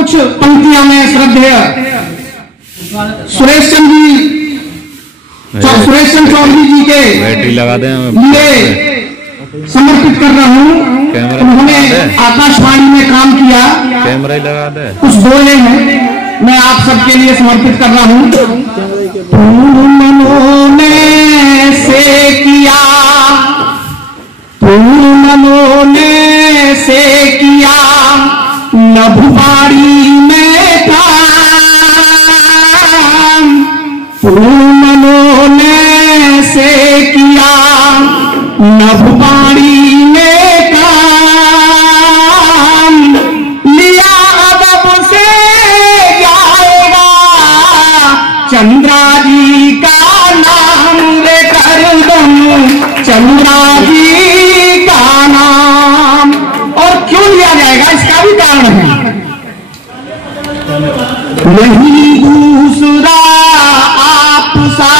कुछ पंक्तियां में श्रद्धेय सुरेश चंद्र चौधरी जी के लिए समर्पित कर रहा हूँ। उन्होंने आकाशवाणी में काम किया, कैमरा ही लगा दे, कुछ बोले हैं, मैं आप सबके लिए समर्पित कर रहा हूँ। मनों ने से किया, मनों ने से किया नभवाड़ी में काम, मनों ने से किया नभवाड़ी में काम, लिया अदब से जाएगा चंद्रा जी का नाम, रे कर दूं चंद्रा जी का नाम। और क्यों लिया जाएगा इसका भी कारण है, नहीं दूसरा आप सा,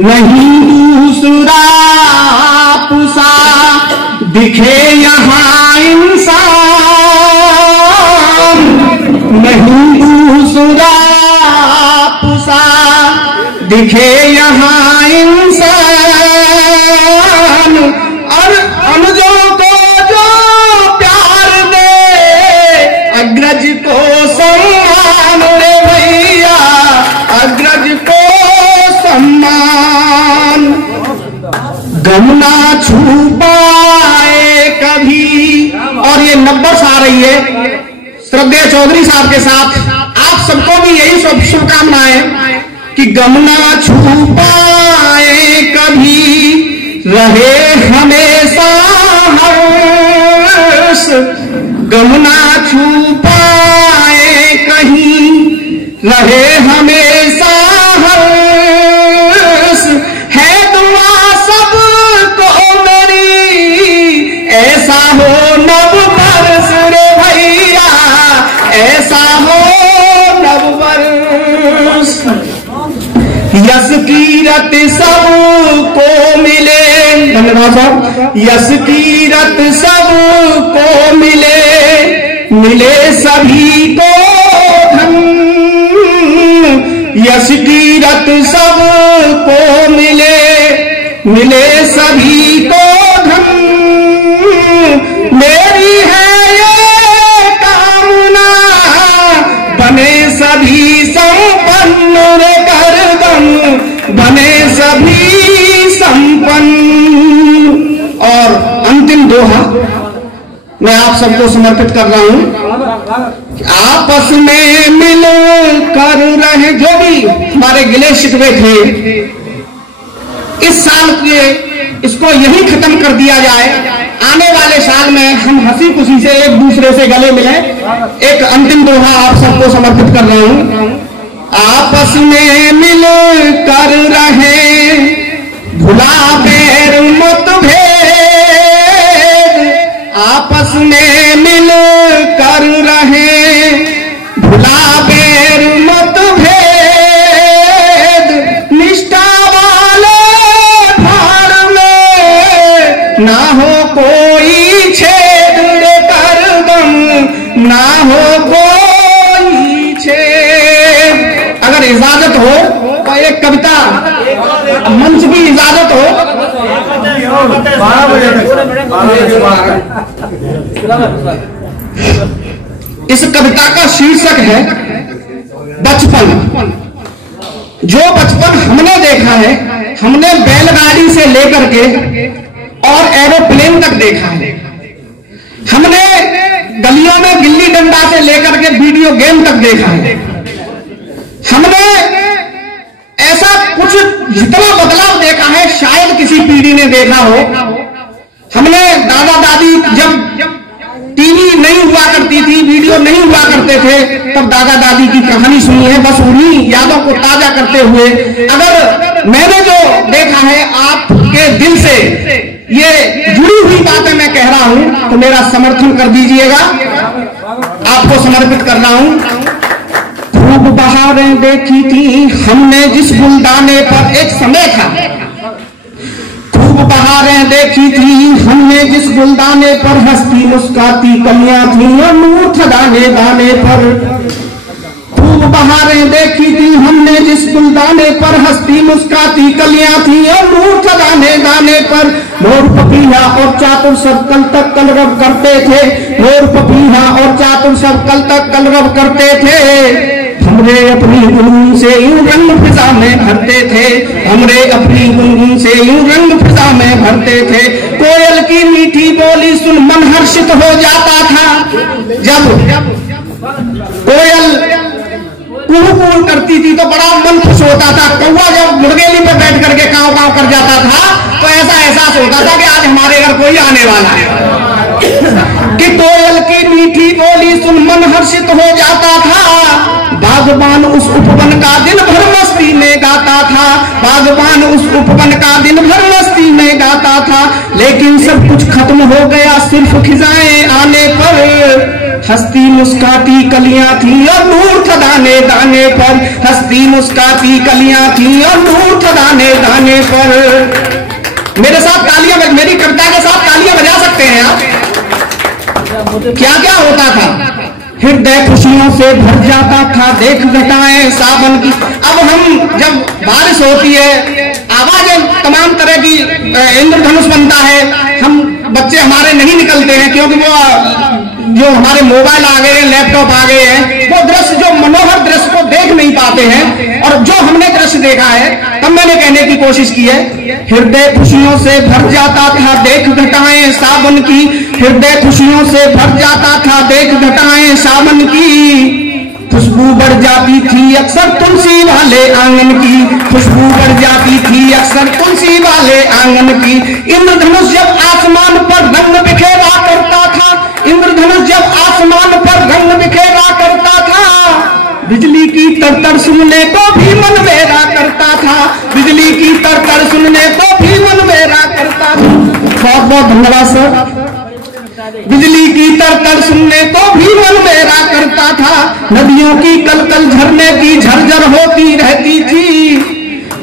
नहीं दूसरा आप सा दिखे यहाँ इंसान, नहीं दूसरा आप सा दिखे यहाँ इंसान, और अनुजों को जो प्यार दे अग्रज को सम्मान, रे भैया अग्रज को सम्मान। गम ना छू पाए कभी, और ये नंबर्स आ रही है श्रद्धेय चौधरी साहब के साथ, आप सबको भी यही शुभकामनाएं कि गम ना छू पाए कभी, रहे हमेशा हर्ष, गम ना छू पाए कहीं, रहे हमेशा हर्ष, है दुआ सबको मेरी ऐसा हो नव वर्ष, रे भैया ऐसा हो नव वर्ष। यश कीरत सबको मिले, धन्यवाद साहब, यश कीरत सबको मिले, मिले सभी को धन, यश कीरत सबको मिले, मिले सभी को धन, मेरी है ये कामना बने सभी संपन्न, रे करदम बने सभी संपन्न। और अंतिम दोहा मैं आप सबको समर्पित कर रहा हूं, आपस में मिल कर रहे, जो भी हमारे गिले शिकवे थे इस साल के, इसको यही खत्म कर दिया जाए, आने वाले साल में हम हंसी खुशी से एक दूसरे से गले मिले। एक अंतिम दोहा आप सबको समर्पित कर रहा हूं, आपस में मिल कर रहे भुला बैर मत भेद, आपस में मिल कर रहे भुला बैर मत भेद, निष्ठा वाले भाड़ में ना हो कोई छेद, रे करदम ना हो कोई छेद। अगर इजाजत हो तो एक कविता, मंच की इजाजत हो, इस कविता का शीर्षक है बचपन। जो बचपन हमने देखा है, हमने बैलगाड़ी से लेकर के और एरोप्लेन तक देखा है, हमने गलियों में गिल्ली डंडा से लेकर के वीडियो गेम तक देखा है, हमने ऐसा कुछ जितना बदलाव देखा है शायद किसी पीढ़ी ने देखा हो। हमने दादा दादी जब टीवी नहीं हुआ करती थी, वीडियो नहीं हुआ करते थे, तब दादा दादी की कहानी सुनी है, बस उन्हीं यादों को ताजा करते हुए अगर मैंने जो देखा है आपके दिल से ये जुड़ी हुई बातें मैं कह रहा हूं तो मेरा समर्थन कर दीजिएगा। आपको समर्पित कर रहा हूं। खूब बहारें देखी थी हमने जिस बुलदाने पर, एक समय था खूब बहार बहारें देखी थी हमने जिस गुलदाने पर, हंसती मुस्काती कलियां थी अनूठ दाने दाने पर। खूब बहारें देखी थी हमने जिस गुलदाने पर, हंसती मुस्काती कलियां थी अनूठ दाने दाने पर। मोर पपीहा और चातुर सब कल तक कलरव करते थे, मोर पपीहा और चातुर सब कल तक कलरव करते थे। हमरे अपनी गुनगुन से यूं रंग फिजा में भरते थे, हमरे अपनी गुनगुन से यूं रंग फिजा में भरते थे। कोयल की मीठी बोली सुन मन हर्षित हो जाता था, जब कोयल कुहू कुहू करती थी तो बड़ा मन खुश होता था। कौवा जब मुर्गेली पे बैठ करके काव काव कर जाता था तो ऐसा एहसास होता था कि आज हमारे घर कोई आने वाला है। कि कोयल की मीठी बोली सुन मन हर्षित हो जाता था। बागबान उस उपवन का दिन भर मस्ती में गाता था, बागबान उस उपवन का दिन भर मस्ती में गाता था। लेकिन सब कुछ खत्म हो गया सिर्फ खिजाएं आने पर। हंसती मुस्काती कलियां थी और नूर था दाने दाने पर, हंसती मुस्काती कलियां थी और नूर था दाने दाने पर। मेरे साथ तालियां, मेरी कविता के साथ तालियां बजा सकते हैं आप। क्या क्या होता था? हृदय खुशियों से भर जाता था देख घटाएं सावन की। अब हम जब बारिश होती है आवाज तमाम तरह की इंद्रधनुष बनता है, हम बच्चे हमारे नहीं निकलते हैं क्योंकि वो जो हमारे मोबाइल आ गए हैं, लैपटॉप आ गए हैं, वो दृश्य जो मनोहर दृश्य को देख नहीं पाते हैं। और जो हमने दृश्य देखा है तब मैंने कहने की कोशिश की है, हृदय खुशियों से भर जाता था देख घटाएं सावन की, हृदय खुशियों से भर जाता था देख घटाएं सावन की। खुशबू बढ़ जाती थी अक्सर तुलसी वाले आंगन की, खुशबू बढ़ जाती थी अक्सर तुलसी वाले आंगन की। इंद्रधनुष जब आसमान पर रंग बिखेरा करता था, इंद्रधनुष जब आसमान पर रंग बिखेरा करता था। बिजली की तरतर सुनने को भी मन मेरा करता था, बिजली की तरतर सुनने को भी मन मेरा करता था। बहुत बहुत धन्यवाद सर। बिजली की तरतर सुनने को भी मन मेरा करता था। नदियों की कलकल झरने की झरझर होती रहती थी,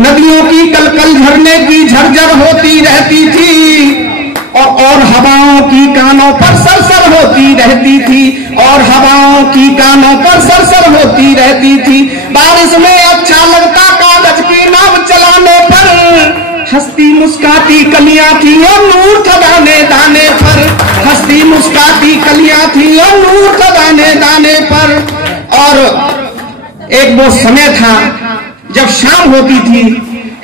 नदियों की कलकल झरने की झरझर होती रहती थी। और हवाओं की कानों पर सरसर होती रहती थी, और हवाओं की कानों पर सरसर होती रहती थी। बारिश में अच्छा लगता कागज की नाव चलाने पर, हंसती मुस्काती कलियां थी और नूर था दाने दाने पर, हंसती मुस्काती कलियां थी और नूर था दाने दाने पर। और एक वो समय था जब शाम होती थी,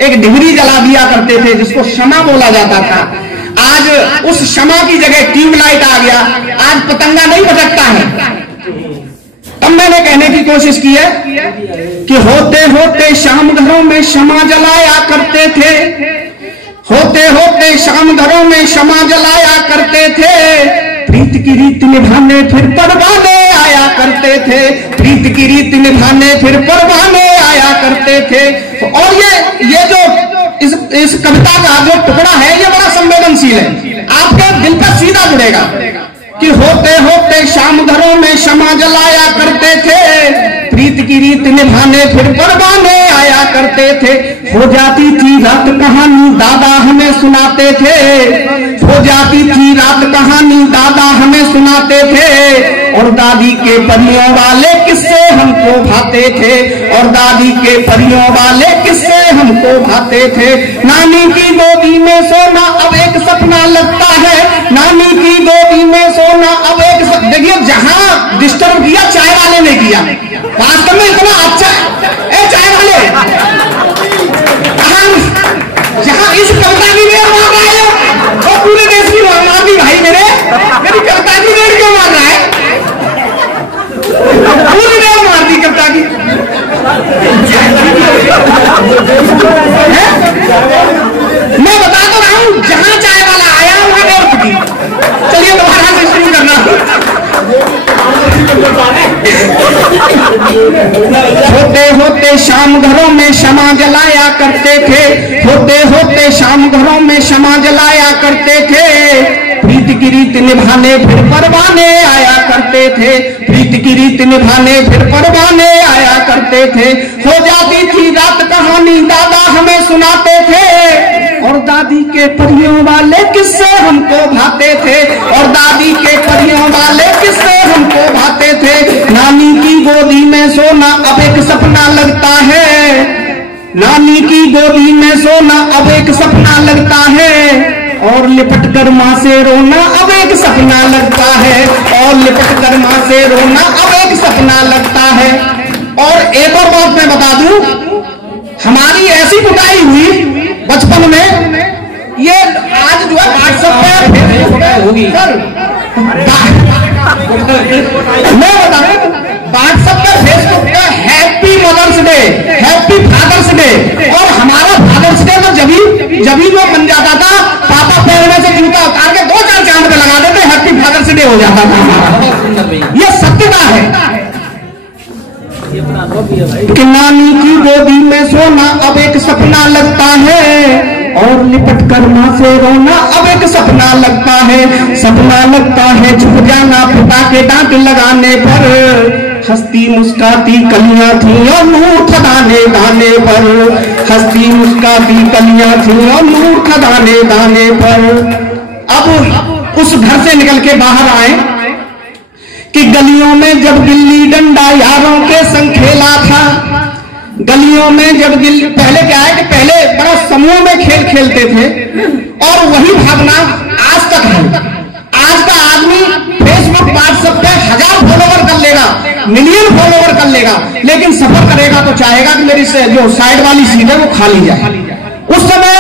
एक डिबरी जला दिया करते थे जिसको शमा बोला जाता था। आज उस शमा की जगह ट्यूबलाइट आ गया, आज पतंगा नहीं भटकता है। तब मैंने कहने की कोशिश की है कि होते होते शाम घरों में शमा जलाया करते थे, होते होते शाम घरों में शमा जलाया करते थे। प्रीत की रीत निभाने फिर परवाने आया करते थे, प्रीत की रीत निभाने फिर परवाने आया करते थे। और ये जो इस कविता का जो टुकड़ा है ये बड़ा संवेदनशील है, आपके दिल पर सीधा जुड़ेगा। कि होते होते शाम घरों में शमा जलाया करते थे, प्रीत की रीत निभाने फिर परवाने आया करते थे। हो जाती थी रात कहानी दादा हमें सुनाते थे, हो जाती थी रात कहानी दादा हमें सुनाते थे। और दादी के परियों वाले किस्से हमको भाते थे, और दादी के परियों वाले किस्से हमको भाते थे। नानी की गोदी में सोना अब एक सपना लगता है, नानी की गोदी में सोना अब एक देखिए जहां डिस्टर्ब किया चाय वाले ने किया, वास्तव में इतना अच्छा चाय वाले जहां इस कविता की रेड मार रहा है वो पूरे देश की मार दी भाई। मेरी कविता की रेड क्यों मार रहा है? पूरी रेड मार दी कविता की। मैं बता तो रहा हूं जहां चाय वाला आया वहां रेड की। चलिए दोबारा से शुरू करना। होते होते शाम घरों में शमा जलाया करते थे, होते होते शाम घरों में शमा जलाया करते थे। प्रीत की रीत निभाने फिर परवाने आया करते थे, प्रीत की रीत निभाने फिर परवाने आया करते थे। हो जाती थी रात कहानी दादा हमें सुनाते थे, और दादी के परियों वाले किस्से हमको भाते थे, और दादी के परियों वाले किस्से हमको भाते थे। नानी की गोदी में सोना अब एक सपना लगता है, नानी की गोदी में सोना अब एक सपना लगता है, और लिपट कर माँ से रोना अब एक सपना लगता है, और लिपट कर माँ से रोना अब एक सपना लगता है। और एक और बात मैं बता दूं, हमारी ऐसी कुटाई हुई बचपन में, ये आज जो है व्हाट्सएप पे होगी मैं बता व्हाट्सएप पे फेसबुक पे happy mother's day, happy father's day, और हमारा फादर्स डे तो जभी वो बन जाता था, पापा पैर में से जूता उतार के 2-4 चांद पे लगा देते, हैप्पी फादर्स डे हो जाता था हमारा। ये सत्यता है कि नानी की गोदी में सोना अब एक सपना लगता है, और लिपट कर माँ से रोना अब एक सपना लगता है। सपना लगता है छुप जाना पिता के डांट लगाने पर, हंसती मुस्काती कलियां थी और नूर था दाने दाने पर, हंसती मुस्काती कलियां थी और नूर था दाने दाने पर। अब उस घर से निकल के बाहर आए कि गलियों में जब गिल्ली डंडा यारों के संग खेला था, गलियों में जब गिल्ली, पहले क्या है कि पहले बड़ा समूह में खेल खेलते थे, और वही भावना आज तक है। आज का आदमी फेसबुक व्हाट्सएप पे 1000 फॉलोवर कर लेगा, मिलियन फॉलोवर कर लेगा, लेकिन सफर करेगा तो चाहेगा कि मेरी से जो साइड वाली सीट है वो खाली जाए। उस समय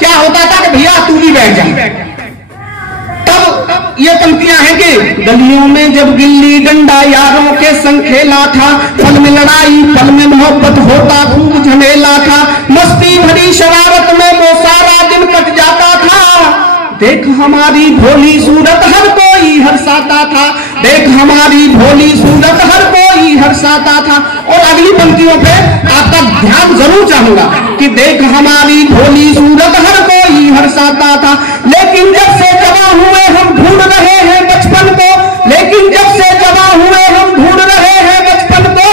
क्या होता था कि भैया तू भी बैठ जा। तब ये पंक्तियां हैं कि गलियों में जब गिल्ली डंडा यारों के संग खेला था, पल में लड़ाई पल में मोहब्बत होता खूब झमेला था, मस्ती भरी शरारत में वो सारा दिन कट जाता था। देख हमारी भोली सूरत हर कोई हर्षाता था, देख हमारी भोली सूरत हर कोई हर्षाता था। और अगली पंक्तियों पे आपका ध्यान जरूर चाहूंगा कि देख हमारी भोली सूरत हर कोई हर्षाता था, लेकिन जब से जवा हुए हम ढूंढ रहे हैं बचपन को, लेकिन जब से जवा हुए हम ढूंढ रहे हैं बचपन को,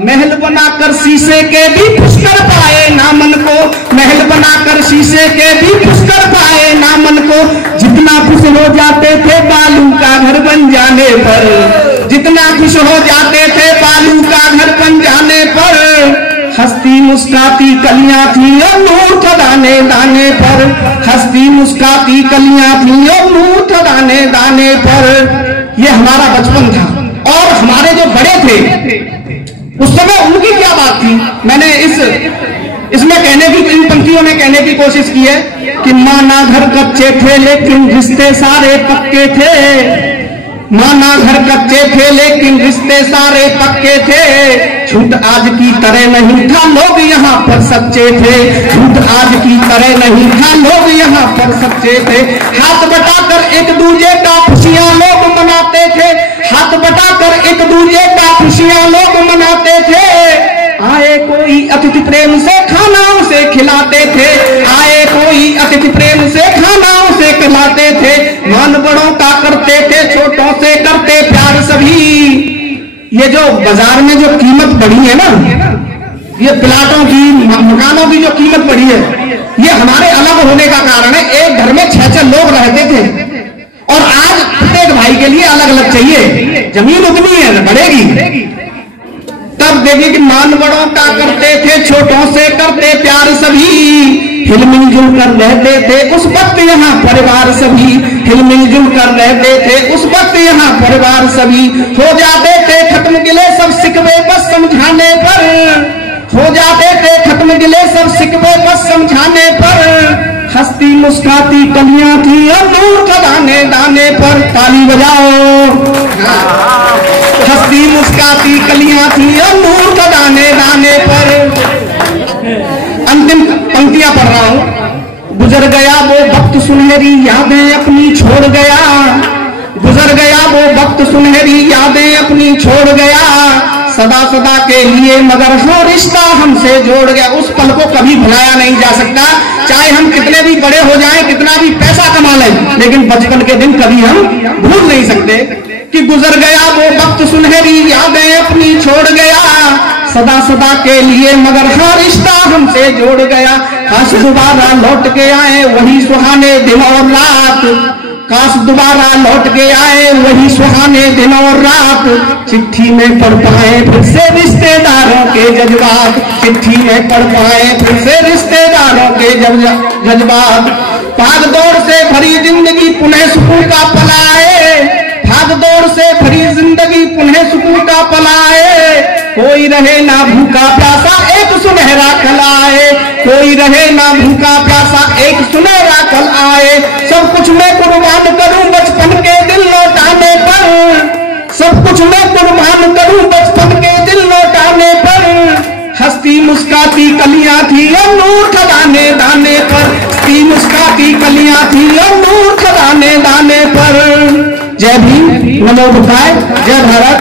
महल बनाकर शीशे के भी खुश कर पाए ना मन को, महल बनाकर शीशे के भी खुश कर पाए ना मन को। जितना खुश हो जाते थे बालू का घर बन जाने पर, जितना खुश हो जाते थे बालू का घर बन जाने पर, हंसती मुस्काती कलियां थी और नूर था दाने दाने पर, हंसती मुस्काती कलियां थी और नूर था दाने दाने पर। ये हमारा बचपन था। और हमारे जो बड़े थे उस समय उनकी क्या बात थी, मैंने इसमें कहने की, इन पंक्तियों में कहने की कोशिश की है कि माना घर कच्चे थे लेकिन रिश्ते सारे पक्के थे, माना घर कच्चे थे लेकिन रिश्ते सारे पक्के थे, झूठ आज की तरह नहीं था लोग यहाँ पर सच्चे थे, झूठ आज की तरह नहीं था लोग यहाँ पर सच्चे थे। हाथ बटाकर एक दूजे का खुशियां लोग मनाते थे, हाथ बटाकर एक दूजे का खुशियां लोग मनाते थे। आए कोई अतिथि प्रेम से खाना उसे खिलाते थे, आए कोई अतिथि प्रेम से खाना उसे खिलाते थे, मान बड़ों का करते थे छोटों से करते प्यार सभी। ये जो बाजार में जो कीमत बढ़ी है ना, ये प्लाटों की मकानों की जो कीमत बढ़ी है, ये हमारे अलग होने का कारण है। एक घर में 6-6 लोग रहते थे और आज प्रत्येक भाई के लिए अलग अलग चाहिए, जमीन उतनी है बढ़ेगी। तब देखिए कि मान बड़ों का करते थे छोटों से करते प्यार सभी, हिलमिल जुल कर रहते थे उस वक्त यहाँ परिवार सभी, हिलमिल जुल कर रहते थे उस वक्त यहाँ परिवार सभी। हो जाते थे खत्म गिले सब सिकवे बस समझाने पर, हो जाते थे खत्म गिले सब सिकवे बस समझाने पर, हंसती मुस्काती कलियां थी और नूर था दाने दाने पर। ताली बजाओ। हंसती मुस्काती कलियां थी और नूर था दाने दाने पर। अंतिम पंक्तियां पढ़ रहा हूं। गुजर गया वो वक्त सुनहरी यादें अपनी छोड़ गया, गुजर गया वो वक्त सुनहरी यादें अपनी छोड़ गया, सदा सदा के लिए मगर हाँ रिश्ता हमसे जोड़ गया। उस पल को कभी भुलाया नहीं जा सकता, चाहे हम कितने भी बड़े हो जाएं, कितना भी पैसा कमा लें, लेकिन बचपन के दिन कभी हम भूल नहीं सकते। कि गुजर गया वो वक्त सुनहरी यादें अपनी छोड़ गया, सदा सदा के लिए मगर हाँ रिश्ता हमसे जोड़ गया। काश दोबारा लौट के आए वही सुहाने दिन और रात, काश दोबारा लौट के आए वही सुहाने दिन और रात। चिट्ठी में पढ़ पाए फिर से रिश्तेदारों के जज्बात, चिट्ठी में पढ़ पाए फिर से रिश्तेदारों के जज्बात। भाग दौड़ से भरी जिंदगी पुनः सुकून का पलाए, भाग दौड़ से भरी जिंदगी पुनः सुकून का पलाए। कोई रहे ना भूखा प्यासा एक सुनहरा कल आए, कोई रहे ना भूखा प्यासा एक सुनहरा कल आए। सब कुछ मैं कुर्बान करूं बचपन के दिल लौटाने पर, सब कुछ मैं कुर्बान करूं बचपन के दिल लौटाने पर। हंसती मुस्काती कलियां थी और नूर खदाने दाने पर, हंसती मुस्काती कलियां थी और नूर खदाने दाने पर। जय भीम, नमो बुद्धाय, जय भारत।